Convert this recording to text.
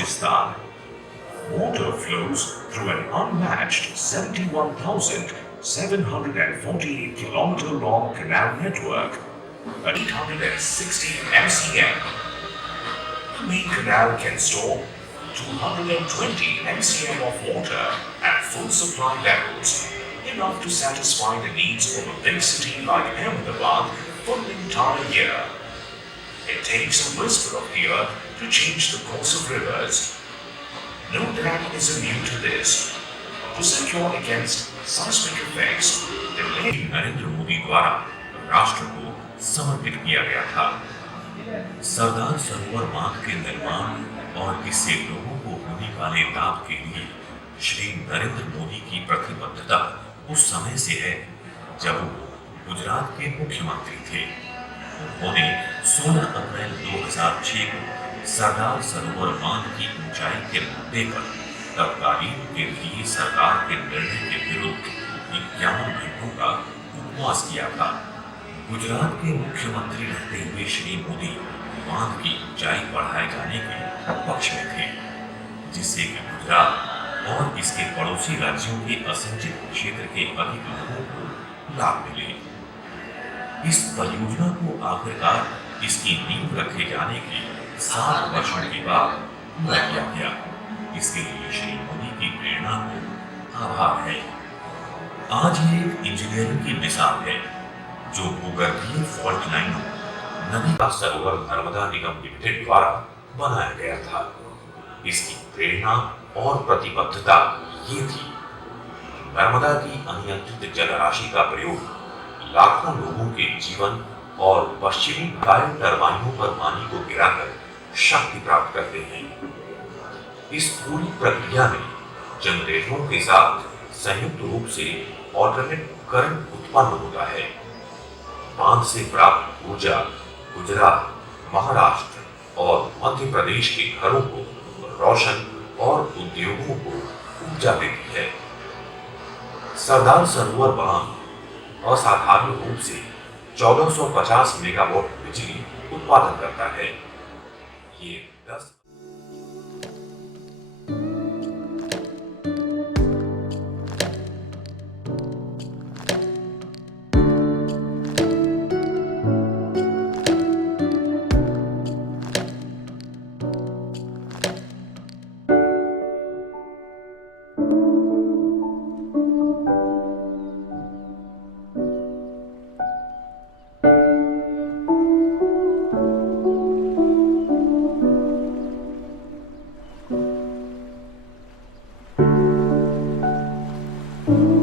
Rajasthan. Water flows through an unmatched 71,748 kilometer long canal network at 860 MCM. The main canal can store 220 MCM of water at full supply levels, enough to satisfy the needs of a big city like Ahmedabad for an entire year. It takes a whisper of the earth to change the course of rivers. No dam is immune to this. To secure against seismic effects, the Narendra Modi द्वारा राष्ट्र को समर्पित किया गया था। सरदार सरोवर बांध के निर्माण और इससे लोगों को होने वाले लाभ के लिए श्री नरेंद्र मोदी की प्रतिबद्धता उस समय से है जब वो गुजरात के मुख्यमंत्री थे। उन्होंने 16 अप्रैल 2006 को सरदार सरोवर बांध की ऊंचाई के मुद्दे पर तत्कालीन केंद्रीय सरकार के निर्णय के विरुद्ध 51 घंटों का उपवास किया था। गुजरात के मुख्यमंत्री रहते हुए श्री मोदी बांध की ऊंचाई बढ़ाए जाने के पक्ष में थे, जिससे कि गुजरात और इसके पड़ोसी राज्यों के असिंचित क्षेत्र के अधिक लोगों को लाभ मिले। इस परियोजना को आखिरकार इसकी नींव रखे जाने के 7 वर्षों के बाद पूरा किया गया। इसके लिए श्री मोदी की प्रेरणा को आभार है। आज ये एक इंजीनियरिंग की मिसाल है जो भूगर्भीय फॉल्ट लाइनों नदी का सरोवर नर्मदा निगम लिमिटेड द्वारा बनाया गया था। इसकी प्रेरणा और प्रतिबद्धता ये थी। नर्मदा की अनियंत्रित जलराशि का प्रयोग लाखों लोगों के जीवन और पश्चिमी बायो टरबाइनों पर पानी को गिराकर शक्ति प्राप्त करते हैं। इस पूरी प्रक्रिया में जनरेटरों के साथ संयुक्त रूप से ऑल्टरनेट करंट उत्पन्न होता है। बांध से प्राप्त ऊर्जा गुजरात, महाराष्ट्र और मध्य प्रदेश के घरों को रोशन और उद्योगों को ऊर्जा देती है। सरदार सरोवर बांध असाधारण रूप से 1450 मेगावाट बिजली उत्पादन करता है। ये 10 you